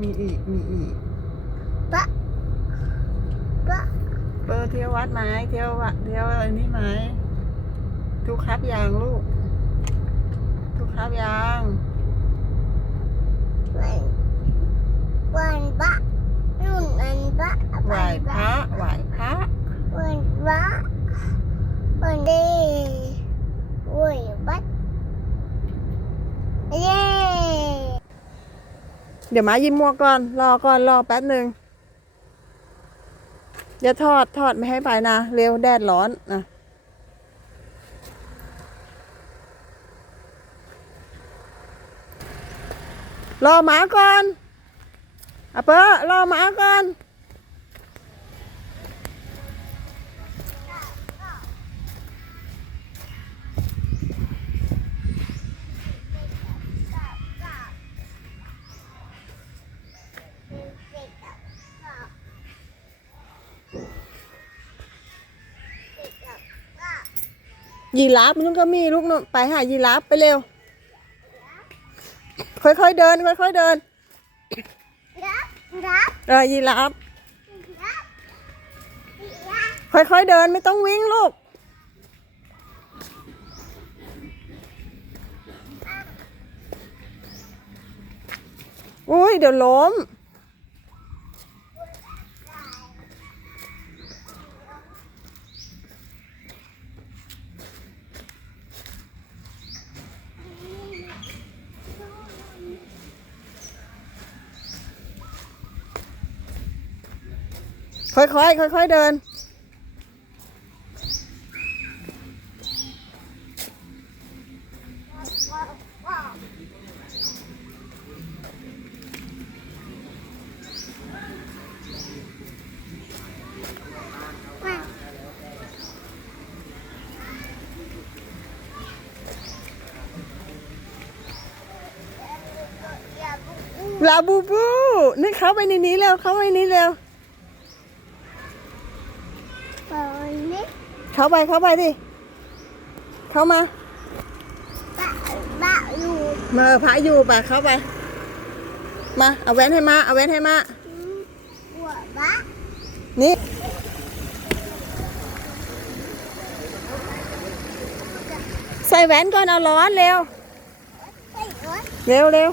มีอีก มีอีกปะปะเบอร์เที่ยววัดไหมเที่ยววัดเที่ยวอะไรนี่ไหมทุกครับยางลูก ทุกครับยาง วันวันปะนุ่นวันปะ ไหวพระไหวพระ วันปะวันดีวันปะเย้ เดี๋ยวมายิ้มมัวก่อน รอก่อนรอแป๊บหนึ่งอย่าทอดทอดไม่ให้ไปนะ เร็วแดดร้อนนะรอหมาก่อนอะเปอร์รอหมาก่อน ยีราฟมันก็มีลูกนู่นไปหายีราฟไปเร็ว ค่อยๆเดิน ค่อยๆเดินรับรับเออยีราฟรับรับค่อยๆเดินไม่ต้องวิ่งลูกอุ้ยเดี๋ยวล้ม ค่อยๆค่อยๆเดิน ลาบูบูนี่เข้าไปในนี้เร็วเข้าไปในนี้เร็ว ตอนนี้ เข้าไปเข้าไปดิ เข้ามาปะปะอยู่เมื่อพระอยู่ปะเข้าไป มาเอาแว่นให้มาเอาแว่นให้มาหัวปะนี่ใส่แว่นก่อนเอาร้อนเร็วไอ้รถเร็วเร็ว